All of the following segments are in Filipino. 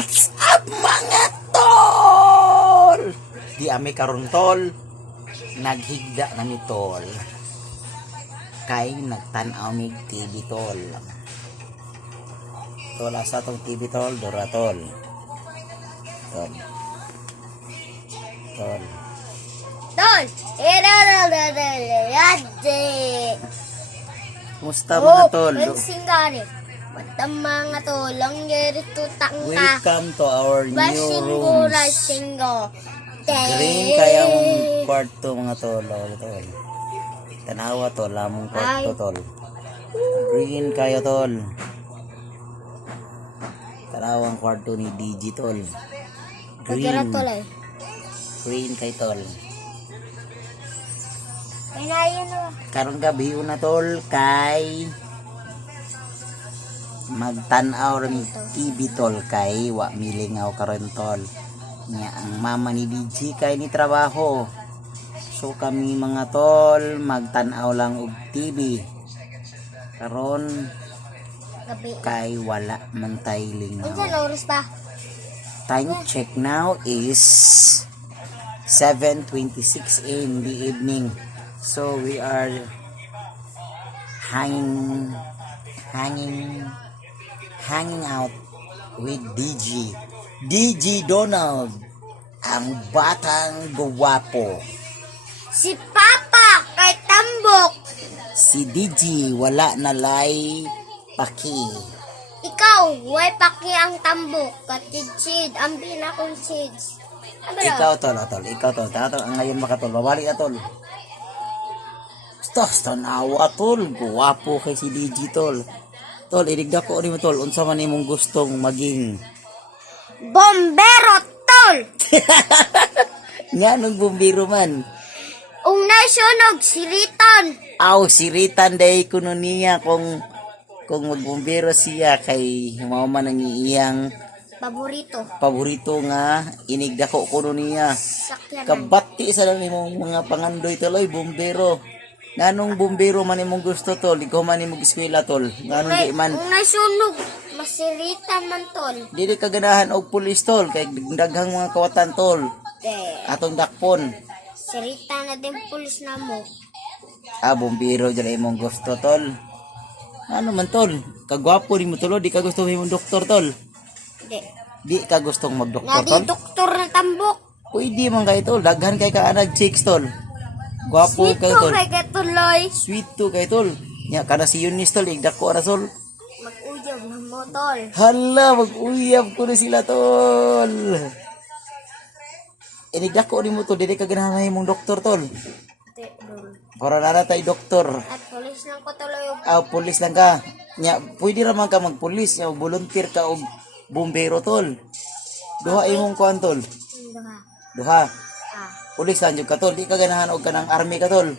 What's up mga tol? Di ami karon tol, naghigda na mi tol. Kay nagtan-aw mig TV tol. Tol asa tong TV tol, dora tol. Tol. Tol. Tol! Kumusta mga tol? Singari. Batang mga tol, ang yeri tutang ka. Welcome to our new Basinggo, rooms. singgo. Green kayang kwarto mga tol. Tol. Tanawa tol, lamong kwarto tol. Green kayo tol. Tanawang kwarto ni DG tol. Pagkira Green. tol eh. Green kay tol. Ay na yun o. Karong gabi na tol kay magtanaw rin TV tol kay wa milingaw karon tol. Nya ang mama ni DG kay ni trabaho. So kami mga tol magtanaw lang og TV. Karon Gabi. kay wala man tay lingaw. Minsan oras pa. Time check now is 7:26 in the evening. So we are hanging out with DG Donald, ang batang guwapo. Si Papa kay Tambok. Si DG wala na lay paki. Ikaw, way paki ang Tambok. Katid-sid, ang binakong sids. Ikaw tol. Tato ang ngayon makatol. Babalik na tol. Basta nawa tol. Guwapo kay si DG tol. Tol, idigda ko rin mo tol. Unsa man imong gustong maging Bombero, tol! nga nung bumbiro man. Ung nasunog, siriton. Aw, siritan day kuno niya kung magbumbiro siya kay mao man ang iyang Paborito. paborito nga inigda ko kuno niya. Sakyanan. Kabati sa lang imong mga pangandoy tuloy bumbero. Nganong bumbero man imong gusto tol, ikaw man imong eskwela tol. Nganong di man Ung nasunog, masiritan man, tol. dili ka ganahan og pulis tol kay daghang mga kawatan tol. Atong dakpon. Siritan na din pulis na mo. Bumbero dyan imong gusto tol. Ano man tol, kagwapo di mo tol, di ka gusto imong doktor tol. Di ka gustong magdoktor Nadi tol. doktor na Tambok. Pwede man kay tol, daghan kay ka anag chicks tol. Gwapo Sito kay tol. kay katuloy. Sweet to kay tol. Nya kana si Eunice tol, igdak ko ara tol. Mag-uyog na mo, tol. Hala, mag-uyab ko na sila tol. Inigdak ko rin mo tol, dili ka ganahan imong doktor tol. Para na tay doktor. At pulis lang ko tuloy. Pulis lang ka. Nya, pwede raman ka magpulis, nya volunteer ka og bumbero tol. Duha imong kuan tol. Duha. Pulis lang jud ka tol, di ka ganahan og kanang army ka tol.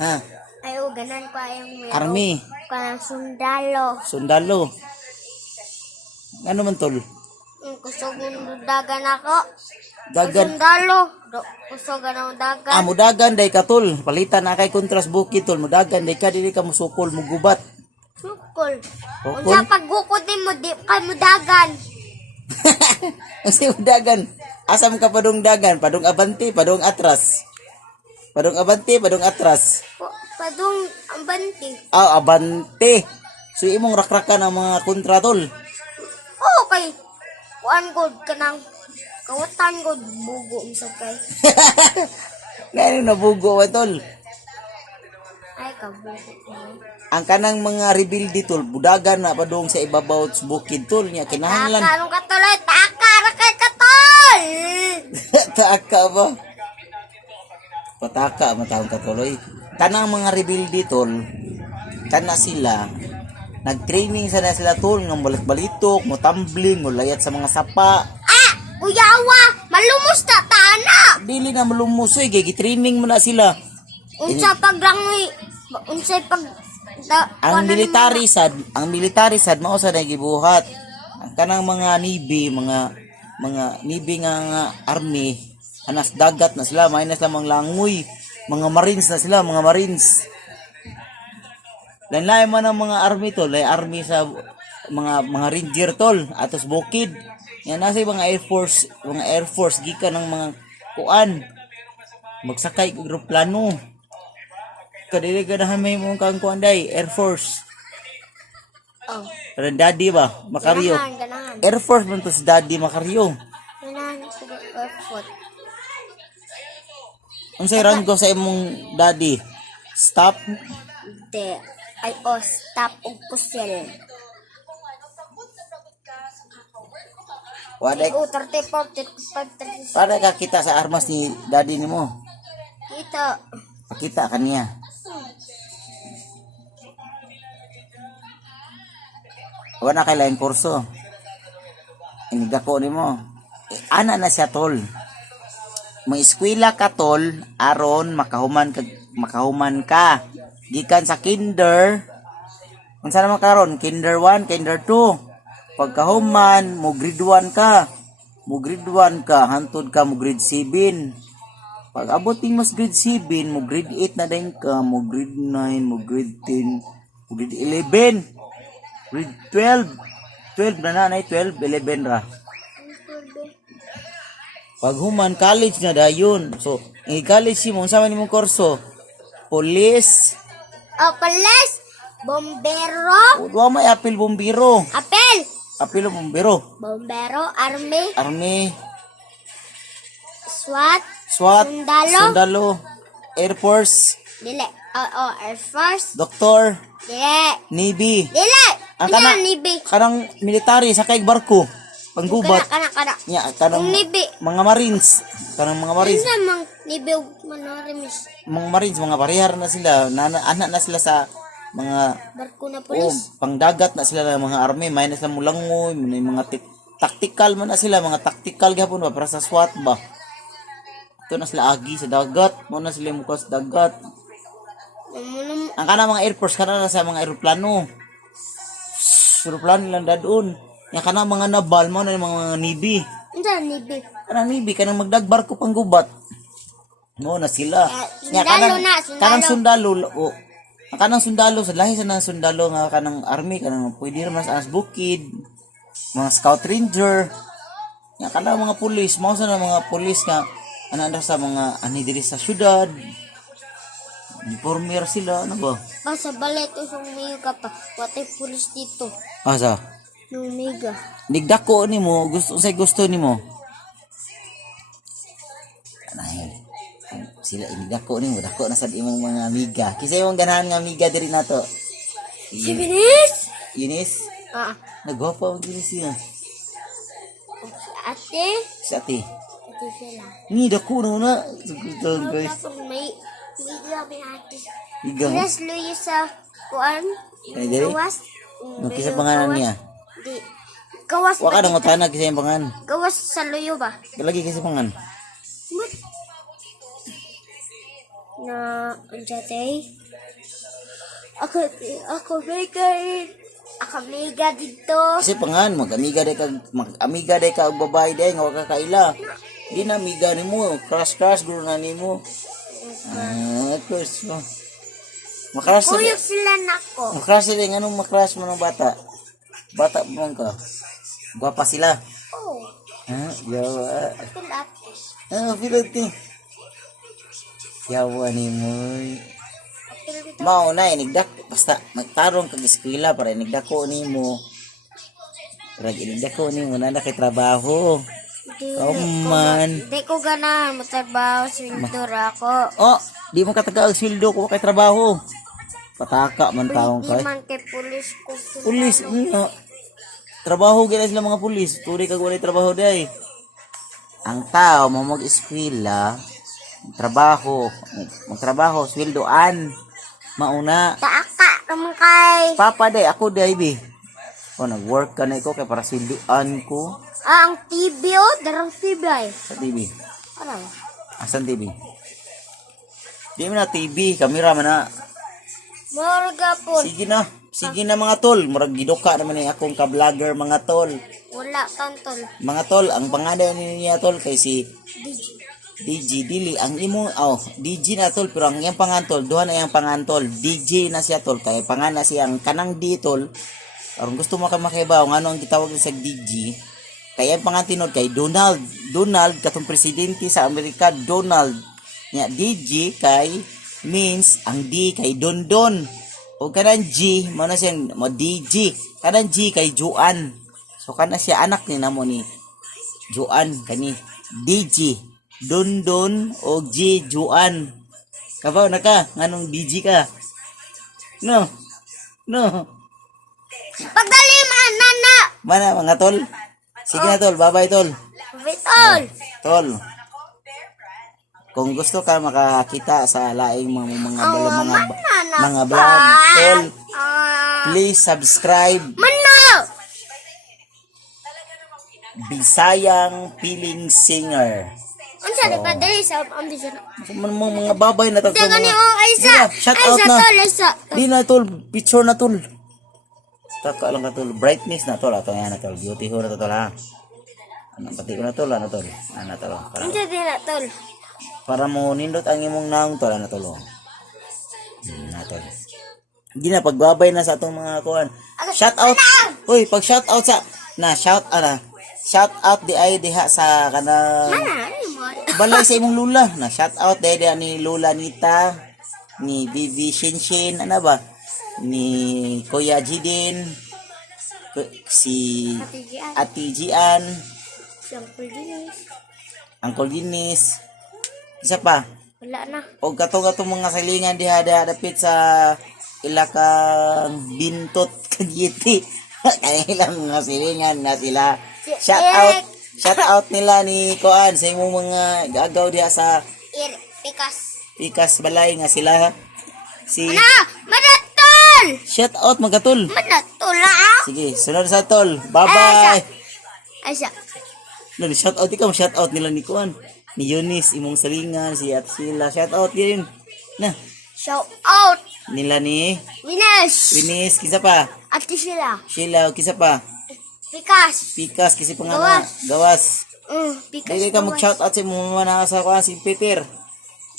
Ha? Ay, ganan ko yung meron. Army, Kanang sundalo. sundalo. Ano man tol? Kusog ng dagan ako. Dagan. Sundalo. Kusog ng dagan. Mudagan day ka tol. Palitan na kay kontras bukid tol. Mudagan day ka, dili ka musukol, mugubat. Sukol. Sukol? Unsa paggukod din mo, di ka mo dagan. Kasi mudagan. Asam ka padung dagan, padung abante, padung atras. Padung abante, padung atras. Padung ang banti. Abante. So imong rakrakan ang mga kontra tol. Okay. Kuan god kanang kawatan god bugo misag kay. Ngayon nabugo wa tol. Ay kabugo ko. Ang kanang mga rebuild tol, budagan na padung sa ibabaw sa bukid tol niya kinahanglan. Kanong katuloy taka ra kay katol. Taka ba? Pataka matawag ka tuloy. Tanang mga rebuild tol, kana sila nag-training sana sila tol nga balik-balitok, mo tumbling, mo layat sa mga sapa. Uyawa, malumos ta tana. Dili na malumusoy, kay gi-training mo na sila. Unsa pagrangi, unsay pag Ang military sad mao sa nagibuhat. Ang kanang mga navy nga army, anas dagat na sila, may na sila mga langoy, mga marines na sila, mga marines. Lain-lain man ang mga army to, lay army sa mga ranger tol atos bukid. Yan nasa mga Air Force gikan ng mga kuan. Magsakay og eroplano. Kadili ganahan may mong kang kuan day, Air Force. Oh. Pero daddy ba, Makaryo. Ganahan. Air Force man to si daddy Makaryo. Ganahan ko airport. Unsay rango sa imong daddy? Stop. De, ay o stop og pusel. Waday O 34, 35, 36. para ka kita sa armas ni daddy nimo. Kita. Pakita kaniya. Wala kay lain kurso. Inigako nimo. Ana na siya tol. May eskwela ka tol aron makahuman ka. Gikan sa kinder. Unsa naman karon? Kinder 1, kinder 2. Pagkahuman mo grade 1 ka. Mo grade 1 ka hantod ka mo grade 7. Pag abot ning mas grade 7, mo grade 8 na din ka, mo grade 9, mo grade 10, mo grade 11, grade 12. 12 na nanay, 12, 11 ra. Pag human, college na dayon. So, college mo, unsa man imong kurso? Police. O police, bombero, Wa may apil bombero. apel, Apil bombero. bombero, army, Army, SWAT, SWAT, Sundalo. Sundalo, Air Force, dili, Air Force, Doktor, dili, Navy. dili, Ang Ano Navy, kanang military sa kay barko. Panggubat. kana, Nya kanang Navy, mga Marines. Kanang mga Marines. ano mang Navy, manorimis, Mga Marines, mga parehar na sila. Anak na sila sa mga barko na oh, police, pangdagat na sila ng mga army. May na sila mulangoy. May mga tactical man na sila. Mga tactical gapon ba para sa SWAT ba. Ito na sila agi sa dagat. Muna sila mukha sa dagat. Ang kanang mga Air Force kana na sa mga eroplano. Eroplano lang dadun. Yang kanang mga nabal mo na yung mga Navy. ano Navy, Kanang Navy, kanang magdagbar ko pang gubat. No na sila. Nya sundalo na, sundalo. Kanang sundalo. Oh, ang kanang sundalo, sa lahi sa nang sundalo nga kanang army, kanang pwede naman sa anas bukid. Mga scout ranger. Nya kanang mga pulis, mao sa mga pulis nga ana sa mga ani diri sa syudad. Uniformer sila, ano ba? basta balit usong mega pa, watay police dito, Asa? nung mega, Nigdako nimo, gusto nimo. Anay. Sila inigdako nimo, dako na sad imong mga amiga. Kisa imong ganahan nga amiga diri nato. si Binis, Yunis, nagwapo ang diri siya. ate, Sa ati. ate sila, Ni dako na. Sugutong guys. tapos may grabe ate, Igang. Pilas luyo sa kuan, Kaya diri. gawas, Kisa pangalan niya. di, gawas Wa ka ba, nang utana kisa yung pangan. gawas sa luyo ba, Lagi kisa pangan. na, anjate, ako mega dito, Kasi pangan mag-amiga day ka og babae day nga wa ka kaila. Di na amiga nimo, crush guro na nimo. Crush mo. Makrush kuyog sila nako, Makrush sila ng anong makrush mo ng bata? Bata mo lang ka. Gwapa sila. oh, Yawa. ate, Pilot Yawa ni mo. Mao na inigdak basta magtarong kag eskwela para inigdako nimo. Para inigdako nimo na kay trabaho. Man. Di ko ganahan matrabaho sa indor ako. Oh, di mo kataga og sweldo ko kay trabaho. Pataka man taong Di kay. man kay pulis ko. Pulis no. Trabaho gila sila mga pulis. Turi kag walay trabaho day. Ang tao mo mag-eskwela, magtrabaho, sweldoan. Mauna. Taaka naman kay. Papa day, ako day bi. O nag-work ka na ko kay para sweldoan ko Ang TV oh, darang TV ay. sa TV. Ano? Asan TV? Di mo na TV, kamera man na. Morga po. Sige na mga tol. Murag giduka naman ni akong ka-vlogger mga tol. Wala tantol. Mga tol, ang pangalan niya tol kay si DJ. DJ Dili. Ang imong DJ na tol pero ang iyang pangantol, duha na iyang pangantol. DJ na siya tol kay pangalan siya ang kanang D tol. Aron gusto mo ka makibaw nga ano ang gitawag sa DG. Kaya ang pangatinod kay Donald. Donald katong presidente sa Amerika, Donald. Nya DG kay means ang D kay Dondon. O kanang G mo na siyang mo DG. Kanang G kay Juan. So kana siya anak ni namo ni Juan kani DG. Dondon o G Juan. Kabaw na ka nganong DG ka? No. Pagdaliman nana. Mana mga tol? Sige na tol, bye-bye tol. Vitol. Tol. Kung gusto ka makakita sa laing mga vlog, tol, please subscribe Mana. Bisayang Piling Singer. Unsa di pa dali sa amdi sa. Mga babay na tol. Di gani o Aisa. Shout out Aisa na. tol Aisa. Di na tol, picture na tol. Taka lang ka tol, brightness na tol, ato yan na tol, beautiful na to tol ha. Ano pati ko na tol, ano tol, ano tol. Unsa di na tol. Para mo nindot ang imong naong tol, ano tol. Na tol. Hindi na pagbabay na sa atong mga kuan. Shout out. Uy, pag shout out sa shout out di ay diha sa kanang Mana ni mo. balay sa imong lula. Na shout out diha ni Lola Nita, ni Vivi Shinshin, ano ba? Ni Kuya Jidin, si Katigian. Ate Gian, Siyang pulinis. Uncle Dinis, isa pa. Wala na. O katong mga salingan diha dapit sa ilakang bintot kagiti. Kaya ilang mga silingan na sila. Shout out nila ni Koan sa imong mga gagaw diha sa Pikas. Pikas Balay nga sila. Si Manatol. shout out mga tol. Manatol ah. Sige, sunod sa tol. Bye-bye. Aisa. Lalo, shout out ikaw, shout out nila ni Kuan. Ni Eunice, imong salingan, si Ate Sheila, shout out din. Na, Shout out. nila ni Winesh. Winis, kisa pa. Ate sila. Sheila, kisa pa. Pikas. Pikas, kisi pa nga gawas. Pikas. Kaya ka mag-shout out sa imong mga sa Kuan, si Peter.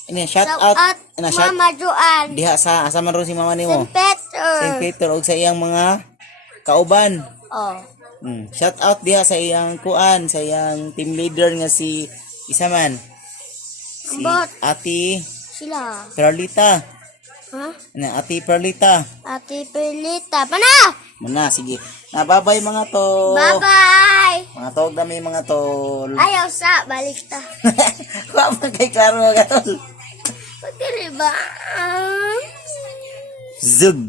Ini, shout out. Shout Mama Joan. diha sa asa man ron si mama nimo. Peter. Si Peter og sa iyang mga kauban. Oh. Shout out diha sa iyang Kuan, sa iyang team leader nga si isa man. Si But Ate sila. Perlita. Ha? Na Ate Perlita. Ate Pelita. Mana? Muna, sige. Nababay mga tol. Bye-bye. Mga tol dami mga tol. Ayaw sa. Balik ta. Kuha mo kay klaro mga tol. Pagkiri ba? Zug.